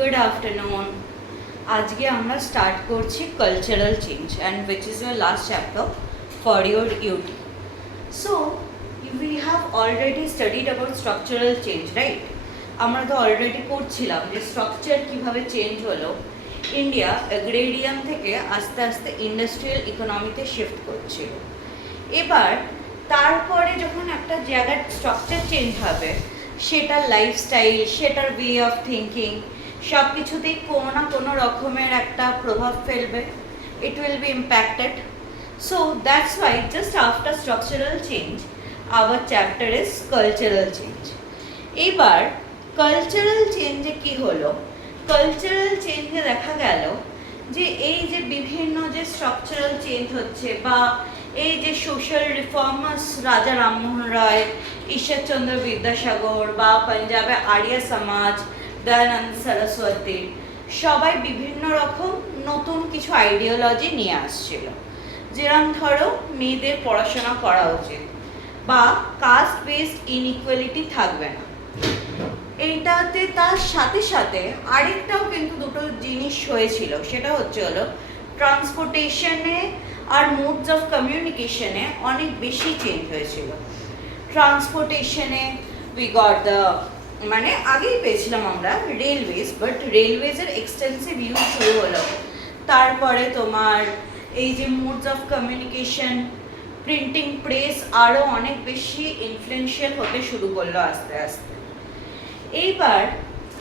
Good afternoon. আজকে আমরা start করছি cultural change and which is your last chapter for your UT. So we have already studied about structural change, right? আমরা তো already পড়ছিলাম যে structure কীভাবে change হলো, ইন্ডিয়া এগ্রেরিয়ান থেকে আস্তে আস্তে ইন্ডাস্ট্রিয়াল ইকোনমিতে শিফট করছিল। এবার তারপরে যখন একটা জায়গার স্ট্রাকচার চেঞ্জ হবে, সেটার লাইফস্টাইল, সেটার ওয়ে অফ থিঙ্কিং সব কিছুতেই কোনো না কোনো রকমের একটা প্রভাব ফেলবে। It will be impacted. So that's why just after structural change our chapter is cultural change. এবার কালচারাল চেঞ্জে কি হলো, কালচারাল চেঞ্জে দেখা গেল যে এই যে বিভিন্ন যে স্ট্রাকচারাল চেঞ্জ হচ্ছে বা এই যে সোশ্যাল রিফর্মার্স রাজা রামমোহন রায়, ঈশ্বরচন্দ্র বিদ্যাসাগর বা পাঞ্জাবে আর্য সমাজ, দয়ানন্দ সরস্বতী, সবাই বিভিন্ন রকম নতুন কিছু আইডিওলজি নিয়ে আসছিল। যেরকম ধরো মেয়েদের পড়াশোনা করা উচিত বা কাস্ট বেসড ইনইকুয়ালিটি থাকবে না। এইটাতে তার সাথে সাথে আরেকটাও কিন্তু দুটো জিনিস হয়েছিল, সেটা হচ্ছে হলো ট্রান্সপোর্টেশনে আর মোডস অফ কমিউনিকেশনে অনেক বেশি চেঞ্জ হয়েছিল। ট্রান্সপোর্টেশনে উই গট দ্য মানে আগেই পেয়েছিলাম আমরা রেলওয়েজ, বাট রেলওয়েজের এক্সটেন্সিভ ইউজ শুরু হলো। তারপরে তোমার এই যে modes of communication, printing press আরও অনেক বেশি ইনফ্লুয়েন্সিয়াল হতে শুরু করলো আস্তে আস্তে। এইবার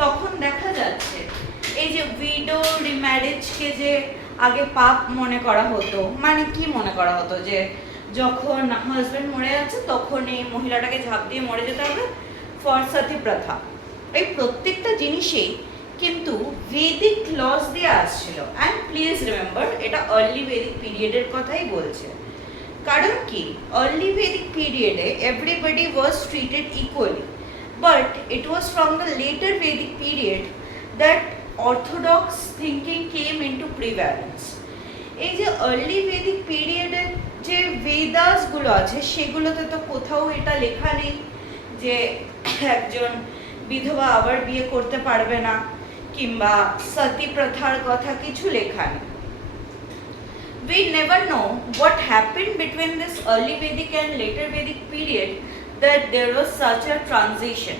তখন দেখা যাচ্ছে এই যে উইডো রিম্যারেজকে যে আগে পাপ মনে করা হতো, মানে কি মনে করা হতো যে যখন হাজব্যান্ড মরে যাচ্ছে তখন এই মহিলাটাকে ঝাঁপ দিয়ে মরে যেতে হবে, ফর সতী প্রথা। এই প্রত্যেকটা জিনিসেই কিন্তু ভেদিক লস দিয়ে আসছিল। অ্যান্ড প্লিজ রিমেম্বার, এটা আর্লি ভেদিক পিরিয়ডের কথাই বলছে। কারণ কি, আর্লি ভেদিক পিরিয়ডে everybody was treated equally, but it was from the later Vedic period that orthodox thinking came into prevalence. এই যে আর্লি ভেদিক পিরিয়ডে যে বেদাস গুলো আছে সেগুলোতে তো কোথাও এটা লেখা নেই যে একজন বিধবা আবার বিয়ে করতে পারবে না, কিংবা সতী প্রথার কথা কিছু লেখা নেই। We never know what happened between this early Vedic and later Vedic period that there was such a transition.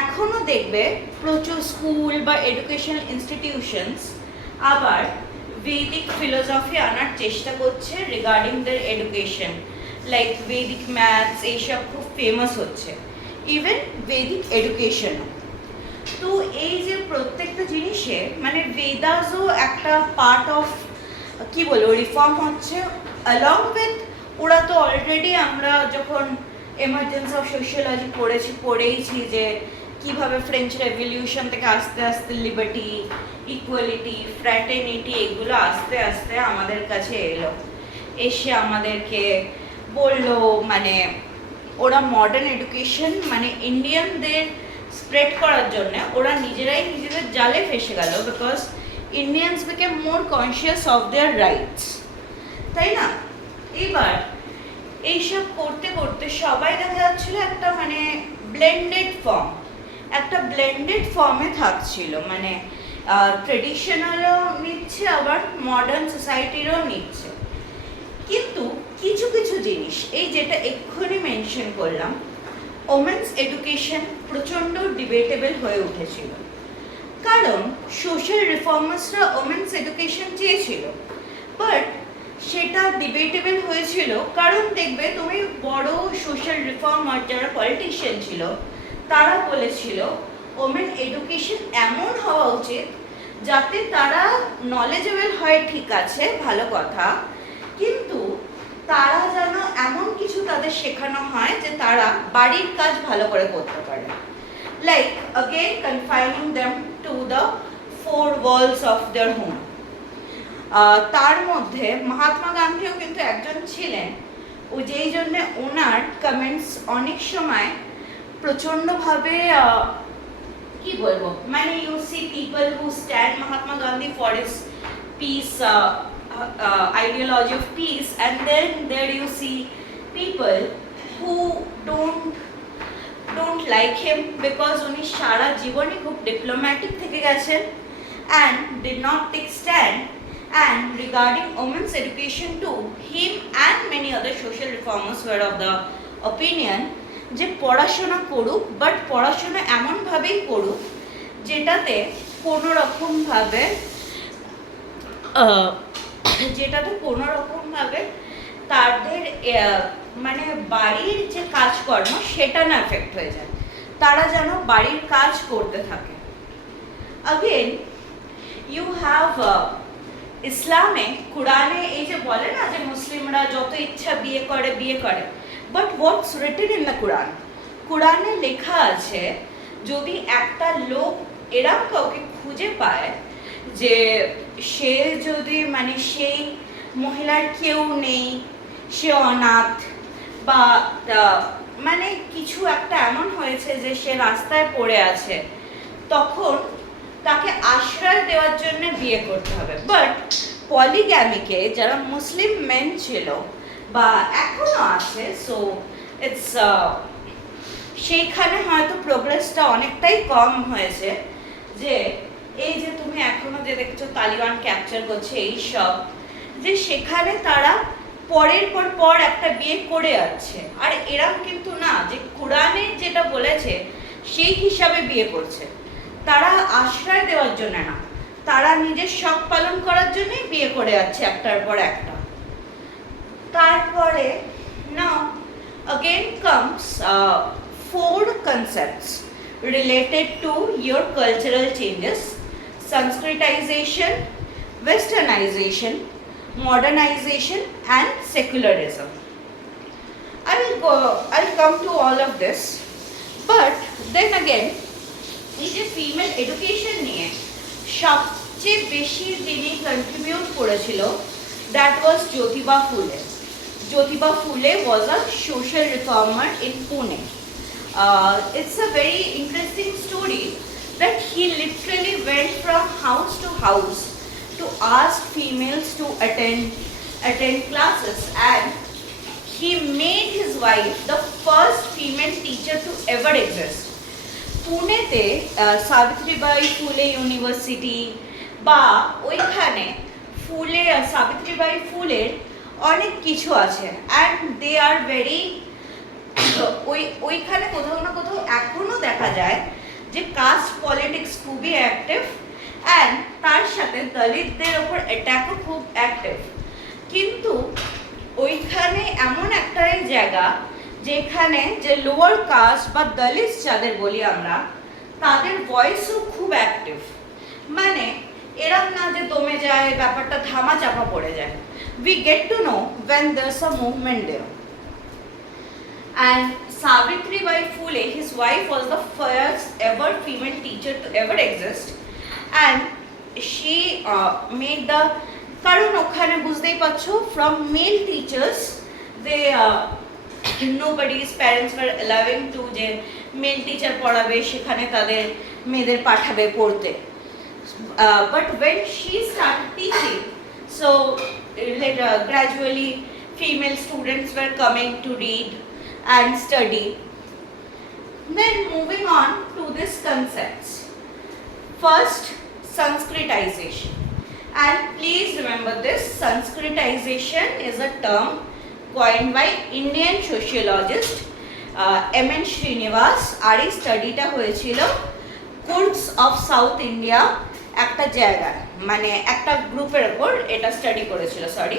এখনো দেখবে প্রচুর স্কুল বা এডুকেশনাল ইনস্টিটিউশনস আবার ভেদিক ফিলোসফি আনার চেষ্টা করছে রিগার্ডিং দের এডুকেশন, লাইক ভেদিক ম্যাথস, এইসব খুব ফেমাস হচ্ছে, ইভেন ভেদিক এডুকেশনও। তো এই যে প্রত্যেকটা জিনিসে মানে বেদাসও একটা পার্ট অফ কি বলবো রিফর্ম হচ্ছে, অ্যালং উইথ ওরা তো অলরেডি আমরা যখন এমার্জেন্সি অফ সোশিয়োলজি পড়েইছি যে কিভাবে ফ্রেঞ্চ রেভলিউশন থেকে আস্তে আস্তে লিবার্টি, ইকুয়ালিটি, ফ্র্যাটার্নিটি এগুলো আস্তে আস্তে আমাদের কাছে এলো, এসে আমাদেরকে বললো মানে ওরা মডার্ন এডুকেশন মানে ইন্ডিয়ানদের স্প্রেড করার জন্য ওরা নিজেরাই নিজেদের জালে ফেসে গেল, because Indians became more conscious of their rights, তাই না? এবার এইসব করতে করতে সবাই দেখা যাচ্ছিল একটা মানে ব্লেন্ডেড ফর্মে থাকছিল, মানে ট্রেডিশনালও নিচ্ছে আবার মডার্ন সোসাইটিরও নিচ্ছে। কিন্তু কিছু কিছু জিনিস এই যেটা এক্ষুনি মেনশন করলাম, ওমেন্স এডুকেশন প্রচণ্ড ডিবেটেবল হয়ে উঠেছিল, কারণ সোশ্যাল রিফর্মার্সরা ওমেন্স এডুকেশন চেয়েছিল, বাট সেটা ডিবেটেবল হয়েছিল কারণ দেখবে তুমি বড় সোশ্যাল রিফর্মার যারা পলিটিশিয়ান ছিল তারা বলেছিল ওমেন এডুকেশন এমন হওয়া উচিত যাতে তারা নলেজেবল হয়, ঠিক আছে ভালো কথা, কিন্তু তারা যেন এমন কিছু তাদের শেখানো হয় যে তারা বাড়ির কাজ ভালো করে করতে পারে, like again confining them to the four walls of their home. তার মধ্যে মহাত্মা গান্ধীও কিন্তু একজন ছিলেন, ও যেই জন্য ওনার কমেন্টস অনেক সময় প্রচণ্ডভাবে কি বলবো মানে you see people who stand Mahatma Gandhi for his peace ideology of peace, and then there you see people who don't don't like him because উনি সারা জীবনই খুব ডিপ্লোম্যাটিক থেকে গেছেন and did not take stand. And regarding women's education too, him and many other social reformers were of the opinion যে পড়াশোনা করুক, but পড়াশোনা এমনভাবেই করুক যেটাতে কোনো রকমভাবে তাদের মানে বাড়ির যে কাজকর্ম সেটা না এফেক্ট হয়ে যায়, তারা যেন বাড়ির কাজ করতে থাকে। আগেন ইউ হ্যাভ ইসলামে, কোরআনে এই যে বলে না যে মুসলিমরা যত ইচ্ছা বিয়ে করে, but what's written in the Quran, কোরআনে লেখা আছে যদি একটা লোক এরকম কাউকে খুঁজে পায় যে সে যদি মানে সেই মহিলার কেউ নেই, সে অনাথ বা মানে কিছু একটা এমন হয়েছে যে সে রাস্তায় পড়ে আছে, তখন তাকে আশ্রয় দেওয়ার জন্য বিয়ে করতে হবে। বাট পলিগ্যামিকে যারা মুসলিম মেন ছিল বা এখনো আছে, সো ইটস সেইখানে হয়তো প্রোগ্রেসটা অনেকটাই কম হয়েছে। যে এই যে তুমি এখনো যে দেখছো তালিবান ক্যাপচার করছে এইসব, যে সেখানে তারা পরের পর একটা বিয়ে করে যাচ্ছে, আর এরম কিন্তু না যে কোরআনে যেটা বলেছে সেই হিসাবে বিয়ে করছে, তারা আশ্রয় দেওয়ার জন্য না, তারা নিজের শখ পালন করার জন্যই বিয়ে করে যাচ্ছে একটার পর একটা। তারপরে now again comes 4 concepts related to your cultural changes: Sanskritization, Westernization, modernization and secularism. I'll come to all of this, but then again এই যে ফিমেল এডুকেশন নিয়ে সবচেয়ে বেশি যিনি কন্ট্রিবিউট করেছিল, দ্যাট ওয়াজ জ্যোতিবা ফুলে। জ্যোতিবা ফুলে was a social reformer in Pune. It's a very interesting story that he literally went from house to house to ask females to attend classes, and he made his wife the first female teacher to ever exist. পুনেতে সাবিত্রীবাই ফুলে university বা ওইখানে সাবিত্রীবাই ফুলের অনেক কিছু আছে, and they are very ওইখানে কোথাও না কোথাও এখনো দেখা যায় যে কাস্ট পলিটিক্স খুবই অ্যাক্টিভ, অ্যান্ড তার সাথে দলিতদের ওপর অ্যাটাকও খুব অ্যাক্টিভ। কিন্তু ওইখানে এমন একটাই জায়গা যেখানে যে লোয়ার কাস্ট বা দলিত যাদের বলি আমরা, তাদের ভয়েসও খুব অ্যাক্টিভ, মানে এরম না যে দমে যায়, ব্যাপারটা ধামা চাপা পড়ে যায়। We get to know when there's a movement there. And Savitribai Phule, his wife, was the first ever female teacher to ever exist, and she made the কারণ ওখানে বুঝতেই পারছো from male teachers they nobody's parents were allowing to যে mail teacher পড়াবে, সেখানে তাদের মেয়েদের পাঠাবে পড়তে। But when she started teaching, so later gradually female students were coming to read and study. Then moving on to these concepts. First, Sanskritization. And please remember this, Sanskritization is a term coined by Indian sociologist M.N. Srinivas, আর এই স্টাডিটা হয়েছিল কুর্গস of south India একটা জায়গায়, মানে একটা গ্রুপের ওপর এটা study করেছিল। সরি,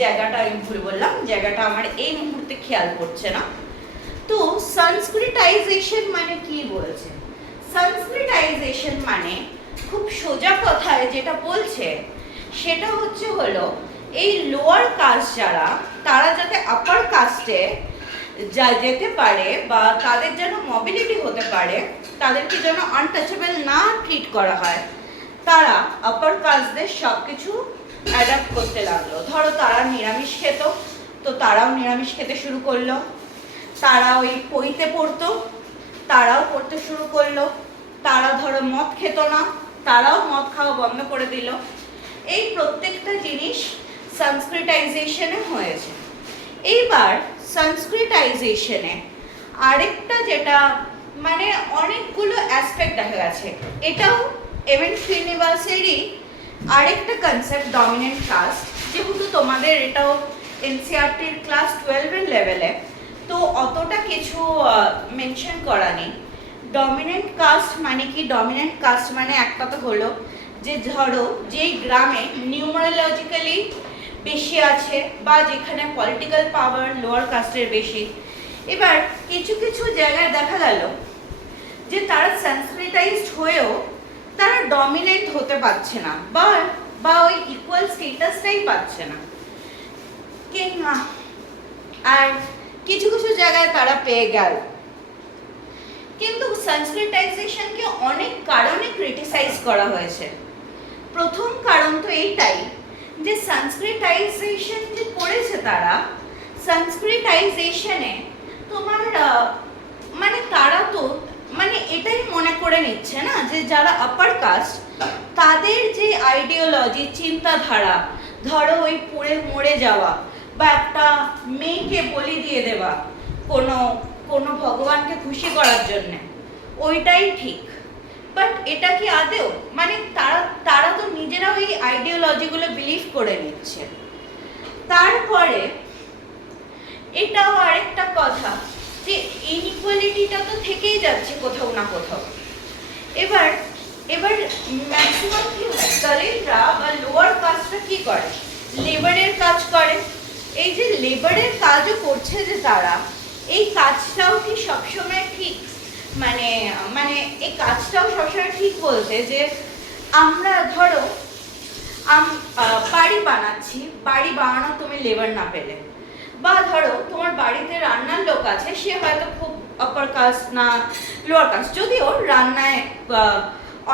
জায়গাটা আমি ভুল বললাম, জায়গাটা আমার এই মুহূর্তে খেয়াল পড়ছে না। তো সংস্কৃতাইজেশন মানে কি বলছে? সংস্কৃতাইজেশন মানে খুব সোজা কথায় যেটা বলছে সেটা হলো এই লোয়ার কাস্ট যারা, তারা যাতে আপার কাস্টে যেতে পারে বা তাদের যেন মোবিলিটি হতে পারে, তাদেরকে যেন আনটাচেবল না ট্রিট করা হয়, তারা আপার কাস্টদের সব কিছু অ্যাডাপ্ট করতে লাগলো। ধরো তারা নিরামিষ খেত, তো তারাও নিরামিষ খেতে শুরু করলো, তারা ওই পইতে পড়তো, তারাও পড়তে শুরু করলো, তারা ধরো মদ খেত না, তারাও মদ খাওয়া বন্ধ করে দিল। এই প্রত্যেকটা জিনিস সংস্কৃতাইজেশনে হয়েছে। এইবার সংস্কৃতাইজেশনে আরেকটা যেটা মানে অনেকগুলো অ্যাসপেক্ট দেখা গেছে। এটাও এমএন শ্রীনিবাসেরই আরেকটা কনসেপ্ট ডমিনেন্ট কাস্ট, যেহেতু তোমাদের এটাও এনসিইআরটির ক্লাস 12 এর লেভেলে, তো অতটা কিছু মেনশন করা নেই। ডমিনেন্ট কাস্ট মানে কি? ডমিনেন্ট কাস্ট মানে একটা তো হলো যে ধরো যেই গ্রামে নিউমারোলজিক্যালি বেশি আছে বা যেখানে পলিটিক্যাল পাওয়ার লোয়ার কাস্টের বেশি, এবার কিছু কিছু জায়গায় দেখা গেল যে তারা সংস্কৃতাইজড হয়েও তারা ডমিনেন্ট হতে পারছে না বা ওই ইকুয়াল স্ট্যাটাসটাই পাচ্ছে না, কিংবা আর কিছু কিছু জায়গায় তারা পেয়ে গেল। কিন্তু সংস্কৃতাইজেশনকে অনেক কারণে ক্রিটিসাইজ করা হয়েছে। প্রথম কারণ তো এইটাই যে সংস্কৃতাইজেশন যে করেছে তারা, সংস্কৃতাইজেশনে তোমার মানে তারা তো মানে এটাই মনে করে নিচ্ছে না যে যারা আপার কাস্ট তাদের যে আইডিওলজি, চিন্তাধারা, ধরো ওই পুড়ে মরে যাওয়া বা একটা মেয়েকে বলি দিয়ে দেওয়া কোনো কোনো ভগবানকে খুশি করার জন্যে, ওইটাই ঠিক। বাট এটা কি আদেও মানে তারা তো নিজেরা ওই আইডিওলজিগুলো বিলিভ করে নিচ্ছে। তারপরে এটাও আরেকটা কথা যে ইনইকুয়ালিটিটা তো থেকেই যাচ্ছে কোথাও না কোথাও। এবার ম্যাক্সিমাম কি হয়, দলিতরা বা লোয়ার কাস্টরা কি করে? লেবারের কাজ করে। এই যে লেবারের কাজও করছে যে তারা, এই কাজটাও কি সবসময় ঠিক? মানে মানে এই কাজটাও সবসময় ঠিক বলতে যে আমরা ধরো বাড়ি বানাচ্ছি, বাড়ি বানানো তুমি লেবার না পেলে, বা ধরো তোমার বাড়িতে রান্নার লোক আছে, সে হয়তো খুব আপার কাস্ট না লোয়ার কাস্ট, যদিও রান্নায়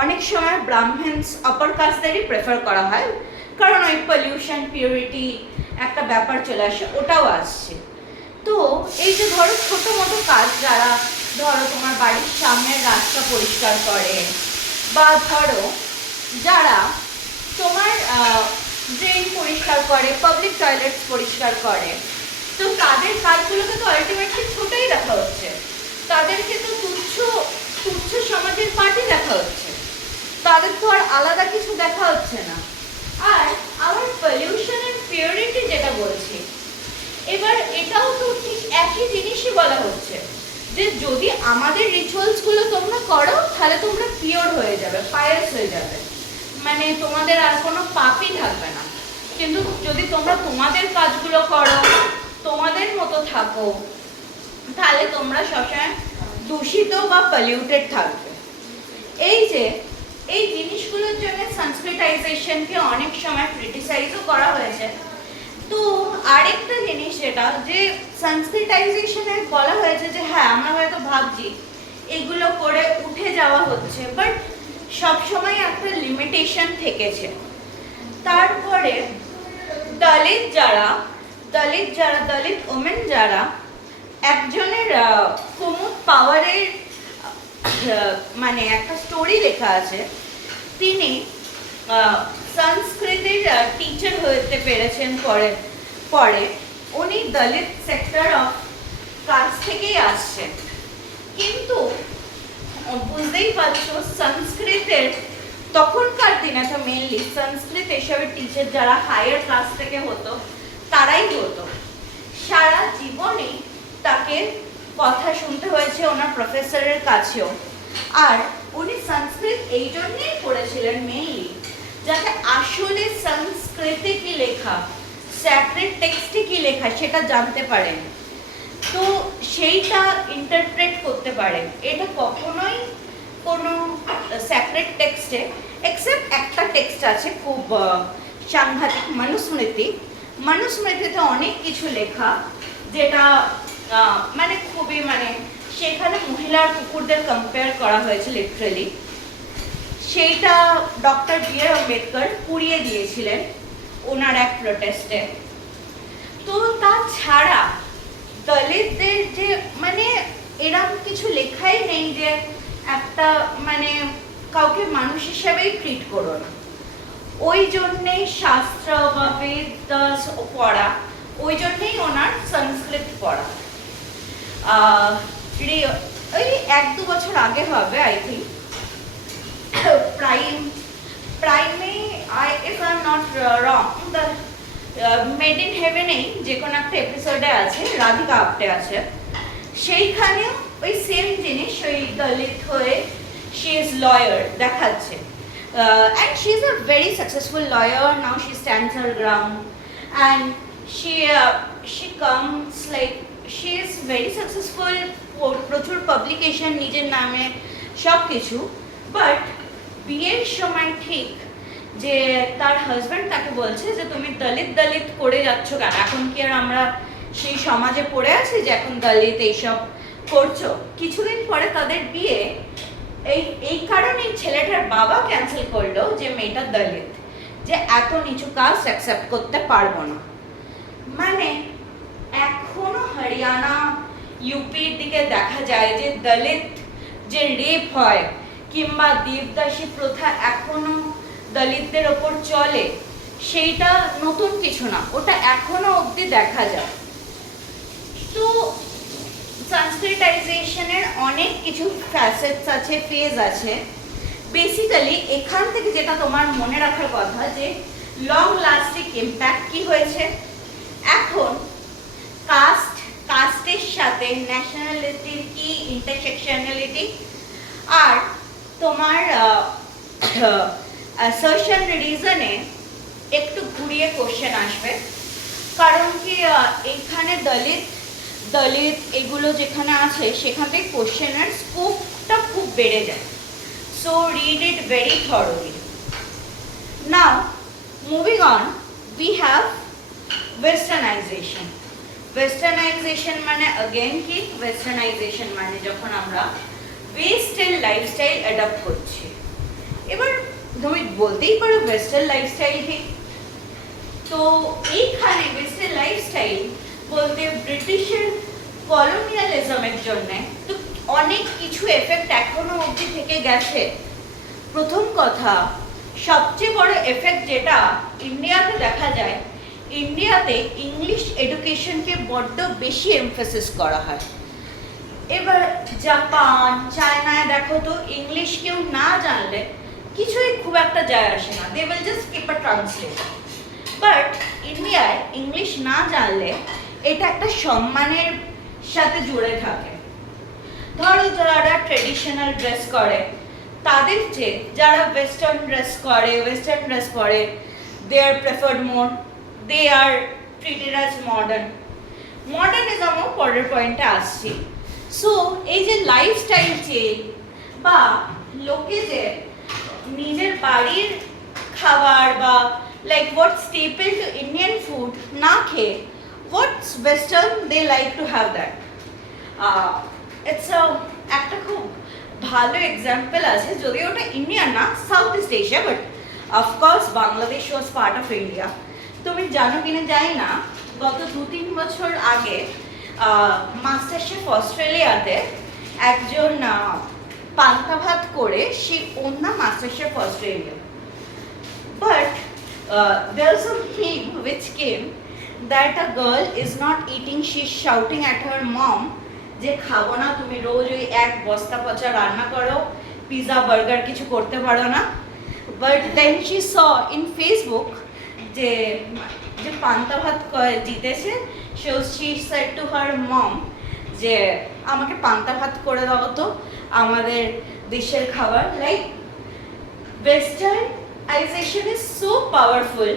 অনেক সময় ব্রাহ্মণস আপার কাস্টদেরই প্রেফার করা হয়, কারণ ওই পলিউশন পিউরিটি একটা ব্যাপার চলে আসে, ওটাও আসছে। তো এই যে ধরো ছোটো মোটো কাজ, যারা ধরো তোমার বাড়ির সামনের রাস্তা পরিষ্কার করে, বা ধরো যারা তোমার ড্রেন পরিষ্কার করে, পাবলিক টয়লেটস পরিষ্কার করে, তো তাদের কাজগুলোকে তো আলটিমেটলি ছোটই দেখা হচ্ছে, তাদেরকে তো তুচ্ছ সমাজের পার্টি দেখা হচ্ছে, তাদের তো আর আলাদা কিছু দেখা হচ্ছে না। আর আমার পলিউশন এন্ড পিউরিটি যেটা বলছি, এবার এটাও তো ঠিক একই জিনিসই বলা হচ্ছে যে যদি আমাদের রিচুয়ালসগুলো তোমরা করো তাহলে তোমরা পিওর হয়ে যাবে, পায়াস হয়ে যাবে, মানে তোমাদের আর কোনো পাপই থাকবে না। কিন্তু যদি তোমরা তোমাদের কাজগুলো করো, তোমাদের মতো থাকো, তাহলে তোমরা সবসময় দূষিত বা পলিউটেড থাকবে। এই জিনিসগুলোর জন্য সংস্কৃতাইজেশনকে অনেক সময় ক্রিটিসাইজও করা হয়েছে। তো আরেকটা জিনিস যেটা যে সংস্কৃতাইজেশনে বলা হয়েছে যে হ্যাঁ আমরা হয়তো ভাবছি এগুলো করে উঠে যাওয়া হচ্ছে, বাট সবসময় একটা লিমিটেশন থেকেছে। তারপরে দলিত ওমেন যারা, একজনের কুমুদ পাওয়ারের মানে একটা স্টোরি লেখা আছে, তিনি সংস্কৃতের টিচার হতে পেরেছেন পরে উনি দলিত সেক্টর অফ কাস্ট থেকেই আসছেন, কিন্তু বুঝতেই পারছো সংস্কৃতের তখনকার দিনে তো মেনলি সংস্কৃত এসবের টিচার যারা হায়ার ক্লাস থেকে হতো তারাই হতো। সারা জীবনে তাকে কথা শুনতে হয়েছে ওনার প্রফেসরের কাছেও। আর উনি সংস্কৃত এই জন্যই পড়েছিলেন মেইনলি যাতে আসলে সংস্কৃতে কি লেখা, স্যাক্রেড টেক্সটে কি লেখা সেটা জানতে পারেন, তো সেইটা ইন্টারপ্রেট করতে পারেন। এটা কখনোই কোনো স্যাক্রেড টেক্সটে, এক্সেপ্ট একটা টেক্সট আছে খুব সাংঘাতিক, মনুস্মৃতিতে অনেক কিছু লেখা যেটা মানে খুবই মানে সেখানে মহিলার কুকুরদের কম্পেয়ার করা হয়েছে লিটারেলি, সেইটা ডক্টর বি.আর. আম্বেদকর পুড়িয়ে দিয়েছিলেন ওনার এক প্রোটেস্টে। তো তাছাড়া দলিতদের যে মানে এরকম কিছু লেখাই নেই যে একটা মানে কাউকে মানুষ হিসেবেই ট্রিট করো না, ওই জন্যেই শাস্ত্র বা বেদ পড়া, ওই জন্যেই ওনার সংস্কৃত পড়া। ওই 1-2 বছর আগে হবে আই থিঙ্ক, প্রাইমে if I am not wrong, the made in হেভেনেই যে কোনো একটা এপিসোডে আছে, রাধিকা আপ্টে আছে, সেইখানেও ওই সেম জিনিস, ওই দলিত হয়ে শি ইজ লয়ার দেখাচ্ছে, and she is a very successful lawyer now. She stands her ground and she comes like she is very successful, প্রচুর পাবলিকেশন নিজের নামে সব কিছু, বাট বিয়ের সময় ঠিক যে তার হাজব্যান্ড তাকে বলছে যে তুমি দলিত দলিত করে যাচ্ছ কেন, এখন কি আর আমরা সেই সমাজে পড়ে আছি যে এখন দলিত এইসব করছো। কিছুদিন পরে তাদের বিয়ে, এই কারণেই ছেলেটার বাবা ক্যান্সেল করলো যে মেয়েটা দলিত, যে এত নিচু কাজ অ্যাকসেপ্ট করতে পারবো না। মানে এখনো হরিয়ানা ইউপির দিকে দেখা যায় যে দলিত যে রেপ হয় কিংবা দেবদাসী প্রথা এখনো দলিতদের ওপর চলে, সেইটা নতুন কিছু না, ওটা এখনো অবধি দেখা যায়। তো সংস্কৃতাইজেশনের অনেক কিছু ফ্যাসেটস আছে, ফেজ আছে। বেসিক্যালি এখান থেকে যেটা তোমার মনে রাখার কথা যে লং লাস্টিং ইম্প্যাক্ট কি হয়েছে, এখন কাস্টের সাথে ন্যাশনালিটির কি ইন্টারসেকশনালিটি, আর তোমার অ্যাসারশন রিজনে একটু ঘুরিয়ে কোশ্চেন আসবে, কারণ কি এইখানে দলিত এগুলো যেখানে আছে সেখান থেকে কোশ্চেনের স্কোপটা খুব বেড়ে যায়। So read it very thoroughly. Now moving on, we have westernization. Westernization মানে अगेन কি, ওয়েস্টার্নাইজেশন মানে যখন আমরা ওয়েস্টার্ন লাইফস্টাইল অ্যাডাপ্ট করছি। এবার তুমি বলতেই পারো ওয়েস্টার্ন লাইফস্টাইল কি, তো এইখানে ওয়েস্টার্ন লাইফস্টাইল বলতে ব্রিটিশের কলোনিয়ালিজমের জন্য তো অনেক কিছু এফেক্ট এখনো অবধি থেকে গেছে। প্রথম কথা, সবচেয়ে বড় এফেক্ট যেটা ইন্ডিয়াতে দেখা যায়, ইন্ডিয়াতে ইংলিশ এডুকেশনকে বড্ড বেশি এমফেসিস করা হয়। এবার জাপান, চায়নায় দেখো তো ইংলিশ কেউ না জানলে কিছুই খুব একটা যায় আসে না, they will just keep a translation. But ইন্ডিয়ায় ইংলিশ না জানলে এটা একটা সম্মানের সাথে জুড়ে থাকে। ধরো যারা ট্রেডিশনাল ড্রেস করে তাদের চেয়ে যারা ওয়েস্টার্ন ড্রেস পরে they are preferred more, they are treated as মডার্নিজমও পরের পয়েন্টে আসছি। সো এই যে লাইফস্টাইল চেঞ্জ বা লোকে যে নিজের বাড়ির খাবার বা like what staple to Indian food না খেয়ে what's western they like to have that, it's একটা খুব ভালো এক্সাম্পল আছে, যদিও ওটা ইন্ডিয়া না, south east Asia, but of course Bangladesh was part of India. তুমি জানো কিনা জানি না, গত 2-3 বছর আগে মাস্টার শেফ অস্ট্রেলিয়াতে একজন পান্তা ভাত করে সে অন্য master chef Australia, but there's a meme which came that a girl is not eating, she's shouting at her mom যে খাবো না, তুমি রোজ ওই এক বস্তা পচা রান্না করো, পিৎজা বার্গার কিছু করতে পারো না। But then she saw in Facebook যে পান্তা ভাত জিতেছে, she said to her mom যে আমাকে পান্তা ভাত করে দাও তো, আমাদের দেশের খাবার। লাইক ওয়েস্টার্নাইজেশন ইজ সো পাওয়ারফুল,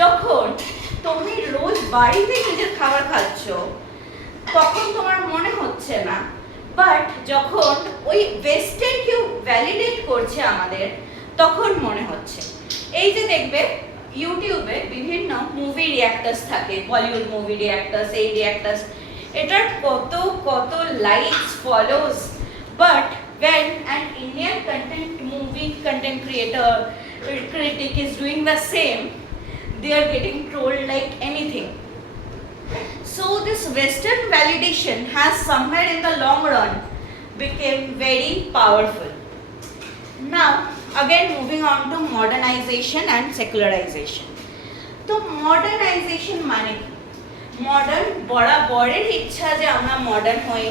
যখন তুমি রোজ বাড়িতে নিজের খাবার খাচ্ছ তখন তোমার মনে হচ্ছে না, বাট যখন ওই ওয়েস্টার্ন কেউ ভ্যালিডেট করছে আমাদের তখন মনে হচ্ছে। এই যে দেখবে ইউটিউবে বিভিন্ন মুভি রিঅ্যাক্টার্স থাকে, বলিউড মুভি রিঅ্যাক্টার্স, এই রিঅ্যাক্টার্স, এটার কত কত likes follows, but when an Indian movie content creator critic is doing the same, they are getting trolled like anything. So this Western validation has somewhere in the long run became very powerful. Now again moving on to modernization and secularization. তো modernisation মানে modern বরাবরের ইচ্ছা যে আমরা modern হই,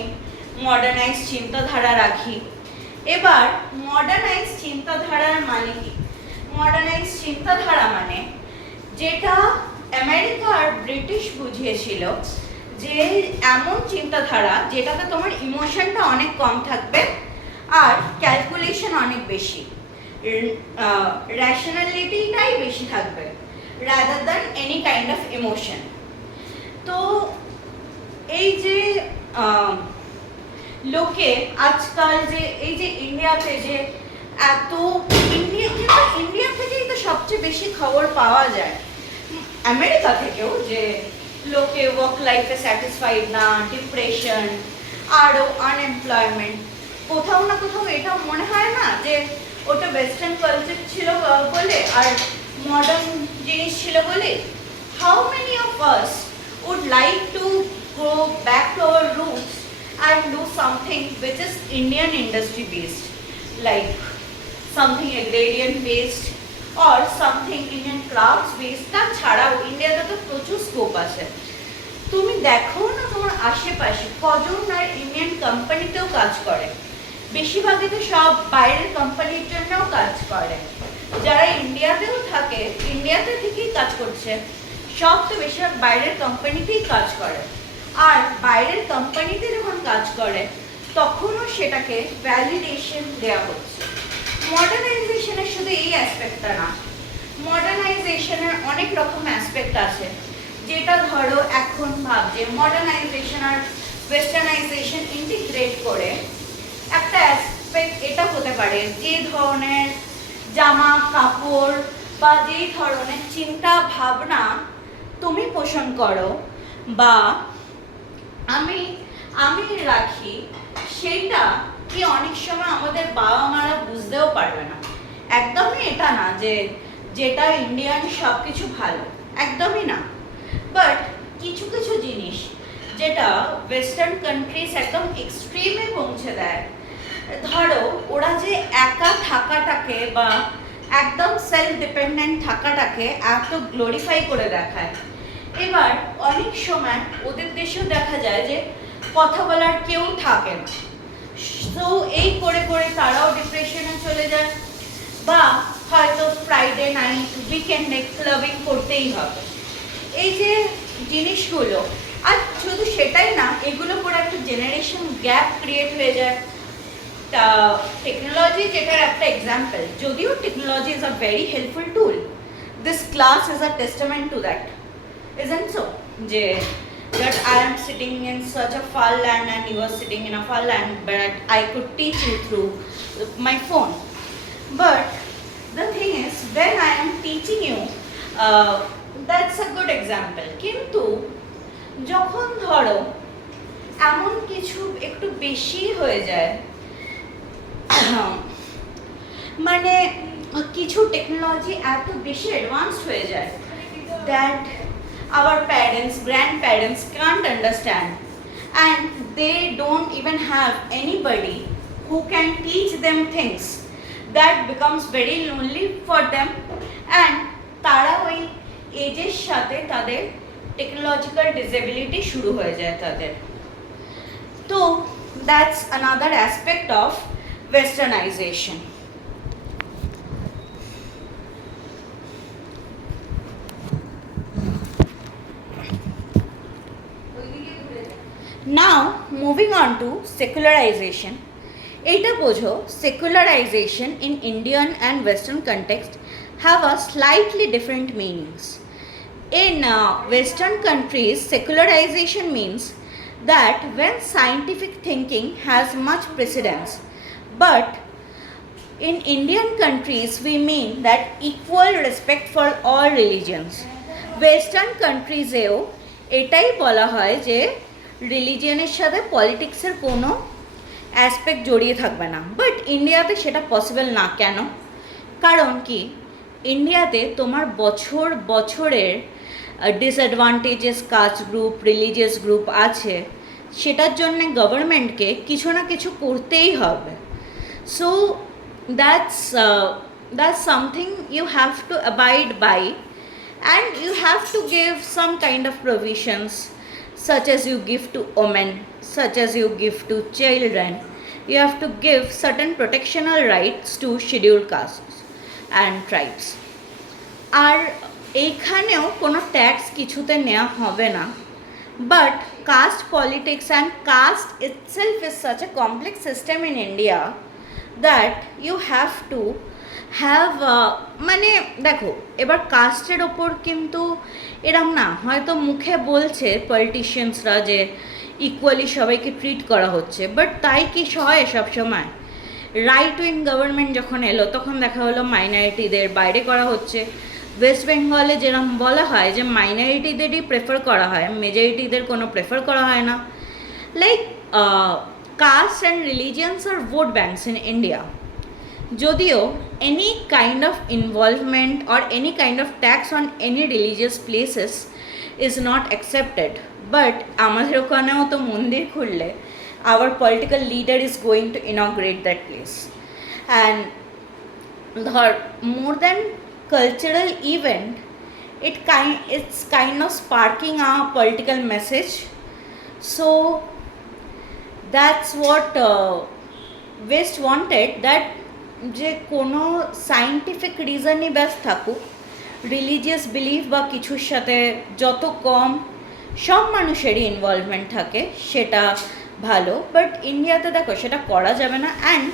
modernise চিন্তাধারা রাখি। এবার মডার্নাইজ চিন্তাধারার মানে কি? মডার্নাইজ চিন্তাধারা মানে যেটা আমেরিকা আর ব্রিটিশ বুঝিয়েছিল যে এমন চিন্তাধারা যেটাতে তোমার ইমোশনটা অনেক কম থাকবে আর ক্যালকুলেশন অনেক বেশি, রেশনালিটিটাই বেশি থাকবে rather than any kind of emotion. তো এই যে লোকে আজকাল যে এই যে ইন্ডিয়াতে যে এত ইন্ডিয়া থেকেই তো সবচেয়ে বেশি খবর পাওয়া যায়, আমেরিকা থেকেও, যে লোকে ওয়ার্ক লাইফে স্যাটিসফাইড না, ডিপ্রেশন, আরও আনএমপ্লয়মেন্ট। কোথাও না কোথাও এটা মনে হয় না যে ওটা ওয়েস্টার্ন কালচার ছিল বলে আর মডার্ন জিনিস ছিল বলে? How many of us would like to go back to our roots and do something which is Indian industry based, like something agrarian based or something Indian crafts based? তাছাড়াও ইন্ডিয়াতে তো প্রচুর scope আছে। তুমি দেখো না তোমার আশেপাশে কজন আর ইন্ডিয়ান কোম্পানিতেও কাজ করে, বেশিরভাগই তো সব বাইরের কোম্পানির জন্যও কাজ করে। যারা ইন্ডিয়াতেও থাকে, ইন্ডিয়াতে থেকেই কাজ করছে, সব তো বেশিরভাগ বাইরের কোম্পানিতেই কাজ করে। আর বাইরের কোম্পানিতে যখন কাজ করে তখনও সেটাকে ভ্যালিডেশন দেওয়া হচ্ছে। মডার্নাইজেশনের শুধু এই অ্যাসপেক্টটা না, মডার্নাইজেশনের অনেক রকম অ্যাসপেক্ট আছে, যেটা ধরো এখন ভাবছে মডার্নাইজেশন আর ওয়েস্টার্নাইজেশন ইন্টিগ্রেট করে একটা অ্যাসপেক্ট এটা হতে পারে যে ধরনের জামা কাপড় বা যেই ধরনের চিন্তা ভাবনা তুমি পোষণ করো বা আমি রাখি, সেইটা কি অনেক সময় আমাদের বাবা মারা বুঝতেও পারবে না। একদমই এটা না যে যেটা ইন্ডিয়ান সব কিছু ভালো, একদমই না। বাট কিছু কিছু জিনিস যেটা ওয়েস্টার্ন কান্ট্রিজ একদম এক্সট্রিমে পৌঁছে দেয়, ধরো ওরা যে একা থাকাটাকে বা একদম সেলফ ডিপেন্ডেন্ট থাকাটাকে এত গ্লোরিফাই করে দেখায়। এবার অনেক সময় ওদের দেশেও দেখা যায় যে কথা বলার কেউ থাকে না, তো এই করে করে তারাও ডিপ্রেশনে চলে যায়, বা হয়তো ফ্রাইডে নাইট উইকেন্ডে ক্লাবিং করতেই হবে। এই যে জিনিসগুলো, আর শুধু সেটাই না, এগুলো করে একটা জেনারেশন গ্যাপ ক্রিয়েট হয়ে যায়। টেকনোলজি যেটার একটা এক্সাম্পল, যদিও technology is a very helpful tool, this class is a testament to that, isn't so? That I am sitting in such a far land and you are sitting in a far land, but I could teach you through my phone. But the thing is, when I am teaching you, that's a good example. কিন্তু যখন ধরো এমন কিছু একটু বেশি হয়ে যায়, মানে কিছু টেকনোলজি এত বেশি অ্যাডভান্স হয়ে যায় that our parents, grandparents can't understand, and they don't even have anybody who can teach them things. That becomes very lonely for them, and তারা ওই এজের সাথে তাদের টেকনোলজিক্যাল ডিসেবিলিটি শুরু হয়ে যায় তাদের। তো that's another aspect of westernization. Now moving on to secularization. এটা বোঝো, secularization in Indian and Western context have a slightly different meanings. In Western countries, secularization means that when scientific thinking has much precedence, but in Indian countries we mean that equal respect for all religions. Western countries এও এটাই বলা হয় যে রিলিজিয়নের সাথে পলিটিক্সের কোনো aspect জড়িয়ে থাকবে না, বাট ইন্ডিয়াতে সেটা পসিবল না। কেন? কারণ কি, ইন্ডিয়াতে তোমার বছরের disadvantages caste group, religious group আছে, সেটার জন্যে গভর্নমেন্টকে কিছু না কিছু করতেই হবে। So that's something you have to abide by, and you have to give some kind of provisions, such as you give to women, such as you give to children. You have to give certain protectional rights to scheduled castes and tribes. আর এইখানেও কোনো tax কিছুতে নেওয়া হবে না, but caste politics and caste itself is such a complex system in India that you have to have মানে দেখো এবার কাস্টের ওপর কিন্তু এরম না, হয়তো মুখে বলছে পলিটিশিয়ানসরা যে ইকুয়ালি সবাইকে ট্রিট করা হচ্ছে, বাট তাই কি হয় সবসময়? রাইট উইং গভর্নমেন্ট যখন এলো তখন দেখা হলো মাইনরিটিদের বাইরে করা হচ্ছে। ওয়েস্ট বেঙ্গলে যেরকম বলা হয় যে মাইনরিটিদেরই প্রেফার করা হয়, মেজরিটিদের কোনো প্রেফার করা হয় না। লাইক কাস্ট অ্যান্ড রিলিজিয়ান্স আর ভোট ব্যাঙ্কস ইন ইন্ডিয়া। যদিও any kind of involvement or any kind of tax on any religious places is not accepted, but আমাদের ওখানেও তো মন্দির খুললে our political leader is going to inaugurate that place. And the more than cultural event, it's kind of sparking a political message. So that's what West wanted, that যে কোনো scientific রিজনই ব্যাস থাকুক, religious belief বা কিছুর সাথে যত কম সব মানুষেরই ইনভলভমেন্ট থাকে সেটা ভালো। বাট ইন্ডিয়াতে দেখো সেটা করা যাবে না। And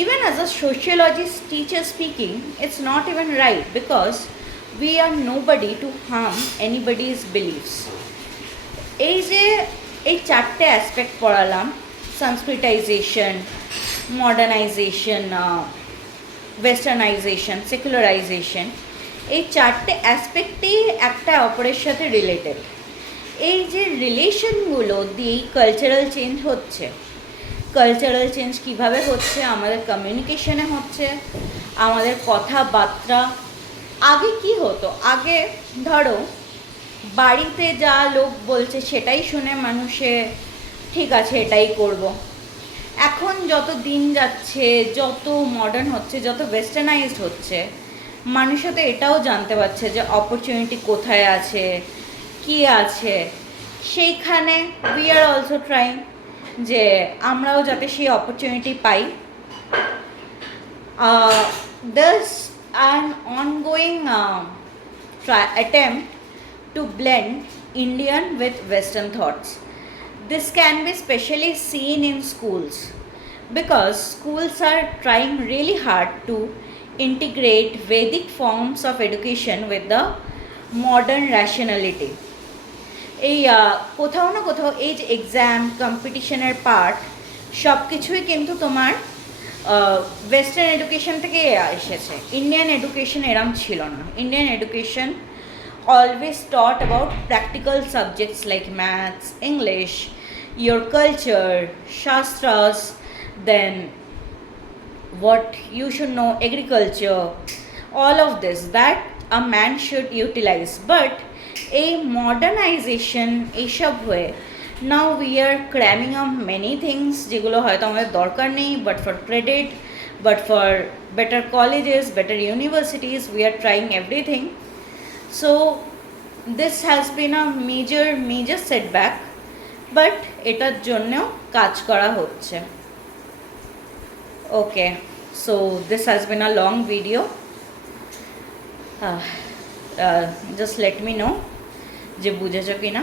even as a sociologist teacher speaking, it's not even right, because we are nobody to harm anybody's beliefs. এই যে এই চারটে অ্যাসপেক্ট পড়ালাম, সংস্কৃতাইজেশন, মডার্নাইজেশন, ওয়েস্টার্নাইজেশন, সেকুলারাইজেশন, এই চারটে অ্যাসপেক্টেই একটা অপরের সাথে রিলেটেড। এই যে রিলেশনগুলো দিয়েই কালচারাল চেঞ্জ হচ্ছে। কালচারাল চেঞ্জ কীভাবে হচ্ছে? আমাদের কমিউনিকেশনে হচ্ছে, আমাদের কথাবার্তা। আগে কি হতো? আগে ধরো বাড়িতে যা লোক বলছে সেটাই শুনে মানুষে ঠিক আছে এটাই করব। এখন যত দিন যাচ্ছে, যত মডার্ন হচ্ছে, যত ওয়েস্টার্নাইজড হচ্ছে, মানুষ তো এটাও জানতে পারছে যে অপরচুনিটি কোথায় আছে, কি আছে। সেইখানে উই আর অলসো ট্রাইং যে আমরাও যাতে সেই opportunity pi. This an ongoing attempt to blend Indian with Western thoughts. This can be specially seen in schools, because schools are trying really hard to integrate Vedic forms of education with the modern rationality. এই কোথাও না কোথাও এই যে exam কম্পিটিশনের part সব কিছুই কিন্তু তোমার ওয়েস্টার্ন এডুকেশন থেকে এসেছে। ইন্ডিয়ান এডুকেশন এরম ছিল না। Indian education always taught about practical subjects like maths, English, your culture, shastras, then what you should know, agriculture, all of this that a man should utilize. But a modernization এইসব হয়ে now we are cramming up many things যেগুলো হয়তো আমাদের দরকার নেই, but for credit, but for better colleges, better universities, we are trying everything. So this has been a major setback, but এটার জন্যও কাজ করা হচ্ছে। Okay, so this has been a long video. Just let me know যে বুঝেছো কিনা।